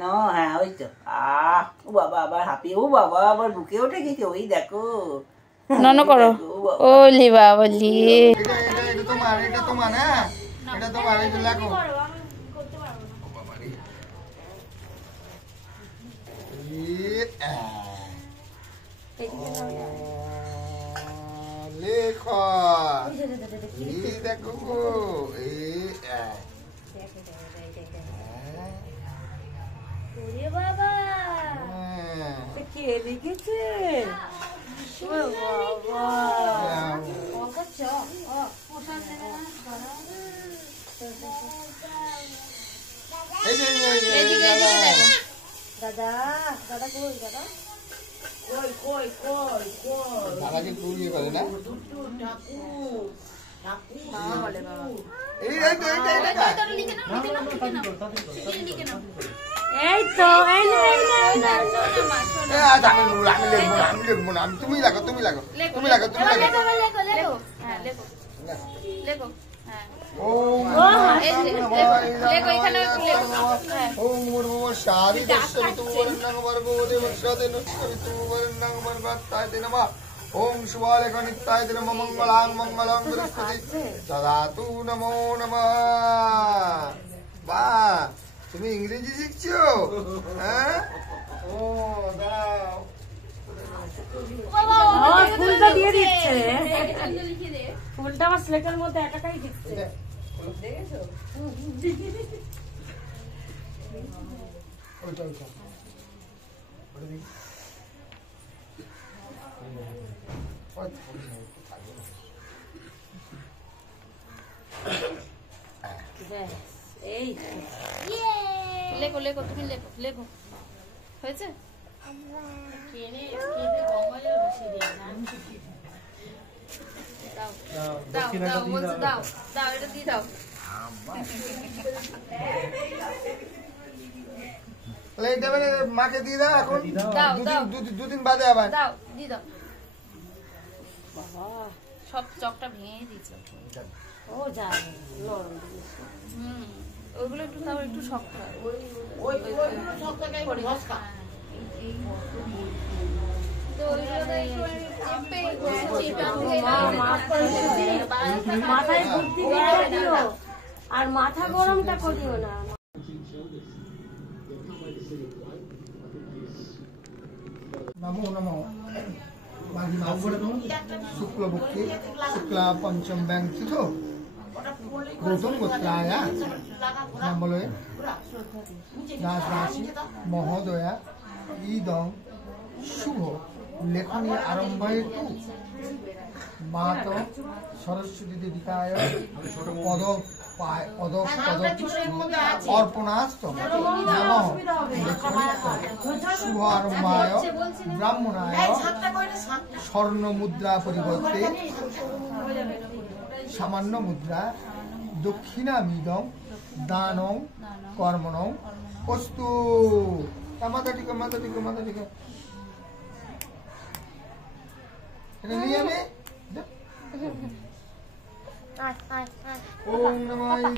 no হ্যাঁ ওই তো ও বাবা আবার হাঁপিয়ে ও বাবা আবার বুকে উঠে গেছে ওই দেখো নন করো ওলি বাবলি এটা তোমার হ্যাঁ এটা তোমার এই যে লেখো লেখো এই দেখো বাবা কে লিখেছে দাদা দাদা কই দাদা দাদাকে পুড়িয়ে করে না এই তো তুমি লাগো ओम शिवाय गणिताय नमः मंगलां मंगलां बृहस्पति ददातु नमो नमः বাহ তুমি ইংরেজি শিখছো হ্যাঁ ও দাঁড়াও বাবা ফুলটা দিয়ে দিচ্ছে ফুলটা আমার স্লেটের মধ্যে একাই দিচ্ছে দেখেছো ওইটা এই লেখো লেখো তুমি লেখো লেখো হয়েছে দাও দাও বলছে দাও দাও এটা দিয়ে দাও এইটা মানে মাকে দিয়ে দাও এখন দুদিন বাদে আবার দাও দিয়ে দাও বাবা সব চকটা ভেঙে দিয়েছে ও যায় ওইগুলো একটু তাও একটু শক্ত মাথায় বুদ্ধি দিও আর মাথা গরমটা করিও না नमो नमो शुक्लपक्षे शुक्ला पंचम बैंक तिथो गौतम गोत्राया नाम बोलो दास राशि महोदया ईदं शुभ लेखनी आरंभ हेतु मात सरस्वती देविकाय पद अर्पणास्त नमः शुभ आरंभाय ब्राह्मणाय स्वर्ण मुद्रा परिवर्ते सामान्य मुद्रा दक्षिणामिदं दानं कर्मणं अस्तु माथा टिका ओम नमः